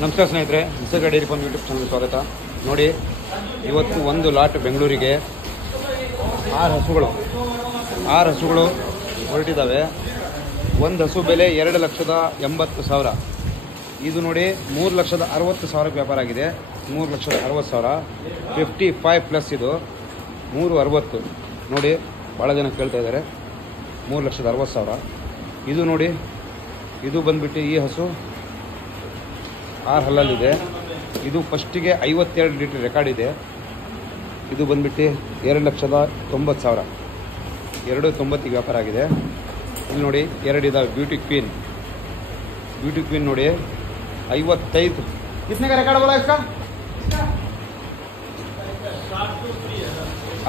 ನಮಸ್ಕಾರ ಸ್ನೇಹಿತರೆ, ನಿಸರ್ಗ ಡೈರಿ ಫಾರ್ಮ್ ಯೂಟ್ಯೂಬ್ ಚಾನಲ್ಗೆ ಸ್ವಾಗತ. ನೋಡಿ, ಇವತ್ತು ಒಂದು ಲಾಟ್ ಬೆಂಗಳೂರಿಗೆ 6 ಹಸುಗಳು ಹೊರಟಿದ್ದಾವೆ. ಒಂದು ಹಸು ಬೆಲೆ 2,80,000. ಇದು ನೋಡಿ 3,60,000 ವ್ಯಾಪಾರ ಆಗಿದೆ. 3,60,000 55+ ಇದು 360. ನೋಡಿ, ಭಾಳ ಜನ ಕೇಳ್ತಾ ಇದ್ದಾರೆ. 3,60,000. ಇದು ನೋಡಿ, ಇದು ಬಂದ್ಬಿಟ್ಟು ಈ ಹಸು 6 ಹಲ್ಲಲ್ಲಿದೆ. ಇದು ಫಸ್ಟಿಗೆ 52 ಲೀಟರ್ ರೆಕಾರ್ಡ್ ಇದೆ. ಇದು ಬಂದ್ಬಿಟ್ಟು 2,90,000. 2,90 ವ್ಯಾಪಾರ ಆಗಿದೆ. ಇಲ್ಲಿ ನೋಡಿ, 2 ಇದಾವೆ. ಬ್ಯೂಟಿ ಕ್ವೀನ್ ನೋಡಿ 55. कितने का रिकॉर्ड बोला इसका?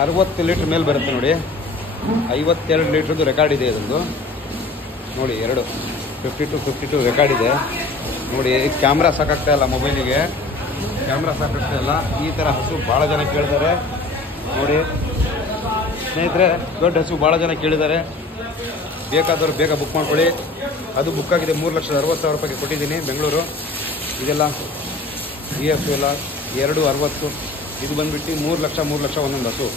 60 ಲೀಟರ್ ಮೇಲೆ ಬರುತ್ತೆ ನೋಡಿ. 52 ಲೀಟರ್ದು ರೆಕಾರ್ಡ್ ಇದೆ ಇದೊಂದು. ನೋಡಿ, 2 52 ರೆಕಾರ್ಡ್ ಇದೆ. ನೋಡಿ, ಕ್ಯಾಮ್ರಾ ಸಾಕಾಗ್ತಾ ಇಲ್ಲ, ಮೊಬೈಲಿಗೆ ಕ್ಯಾಮ್ರಾ ಸಾಕಾಗ್ತಾ ಇಲ್ಲ. ಈ ಥರ ಹಸು ಭಾಳ ಜನ ಕೇಳಿದ್ದಾರೆ. ನೋಡಿ ಸ್ನೇಹಿತರೆ, ದೊಡ್ಡ ಹಸು ಭಾಳ ಜನ ಕೇಳಿದ್ದಾರೆ. ಬೇಕಾದವರು ಬೇಗ ಬುಕ್ ಮಾಡ್ಕೊಳ್ಳಿ. ಅದು ಬುಕ್ ಆಗಿದೆ. 3,60,000 ರೂಪಾಯಿಗೆ ಕೊಟ್ಟಿದ್ದೀನಿ ಬೆಂಗಳೂರು. ಇದೆಲ್ಲ ಈ ಹಸು ಎಲ್ಲ 260. ಇದು ಬಂದುಬಿಟ್ಟು 3 ಲಕ್ಷ ಒಂದೊಂದು ಹಸು.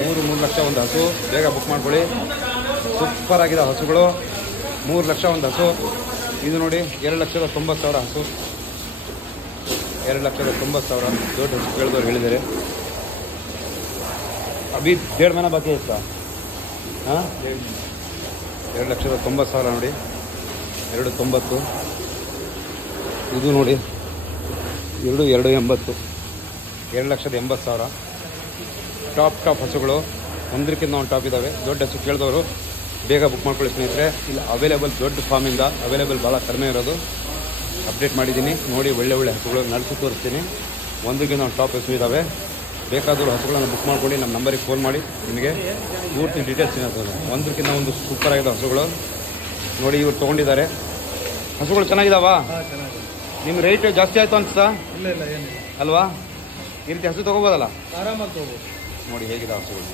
3 ಲಕ್ಷ ಒಂದು ಹಸು. ಬೇಗ ಬುಕ್ ಮಾಡ್ಕೊಳ್ಳಿ. ಸೂಪರ್ ಆಗಿದೆ ಹಸುಗಳು. 3 ಲಕ್ಷ ಒಂದು ಹಸು. ಇದು ನೋಡಿ 2,90,000 ಹಸು. 2,90,000 ದೊಡ್ಡ ಹಸು ಕೇಳಿದವ್ರು ಹೇಳಿದ್ದಾರೆ. ಅಭಿ 1.5 ಮहीना ಬಾಕಿ ಇತ್ತ. ಹಾಂ, 2,90,000 ನೋಡಿ. 2,90. ಇದು ನೋಡಿ 2,80. 2,80,000. ಟಾಪ್ ಹಸುಗಳು. ಒಂದಕ್ಕಿಂತ ಒಂದು ಟಾಪ್ ಇದ್ದಾವೆ. ದೊಡ್ಡ ಹಸು ಕೇಳಿದವರು ಬೇಗ ಬುಕ್ ಮಾಡ್ಕೊಳ್ಳಿ ಸ್ನೇಹಿತರೆ. ಇಲ್ಲ ಅವೈಲೇಬಲ್, ದೊಡ್ಡ ಫಾರ್ಮಿಂದ ಅವೈಲೇಬಲ್ ಭಾಳ ಕಡಿಮೆ ಇರೋದು ಅಪ್ಡೇಟ್ ಮಾಡಿದ್ದೀನಿ. ನೋಡಿ, ಒಳ್ಳೆ ಹಸುಗಳು ನಡೆಸಿ ತೋರಿಸ್ತೀನಿ. ಒಂದಕ್ಕಿಂತ ಒಂದು ಟಾಪ್ ಹಸು ಇದ್ದಾವೆ. ಬೇಕಾದರೂ ಹಸುಗಳನ್ನು ಬುಕ್ ಮಾಡ್ಕೊಳ್ಳಿ. ನಮ್ಮ ನಂಬರಿಗೆ ಫೋನ್ ಮಾಡಿ ನಿಮಗೆ ಪೂರ್ತಿ ಡೀಟೇಲ್ಸ್ ಏನಾಗ್ತದೆ. ಒಂದಕ್ಕಿಂತ ಒಂದು ಸೂಪರ್ ಆಗಿದೆ ಹಸುಗಳು. ನೋಡಿ, ಇವ್ರು ತೊಗೊಂಡಿದ್ದಾರೆ. ಹಸುಗಳು ಚೆನ್ನಾಗಿದ್ದಾವಾ? ನಿಮ್ಮ ರೇಟ್ ಜಾಸ್ತಿ ಆಯಿತು ಅನ್ಸ್ತಾ? ಇಲ್ಲ ಅಲ್ವಾ? ಈ ರೀತಿ ಹಸು ತೊಗೋಬೋದಲ್ಲ, ಆರಾಮಾಗಿ ತಗೋಬೋದು. ನೋಡಿ ಹೇಗಿದೆ ಹಸುಗಳು.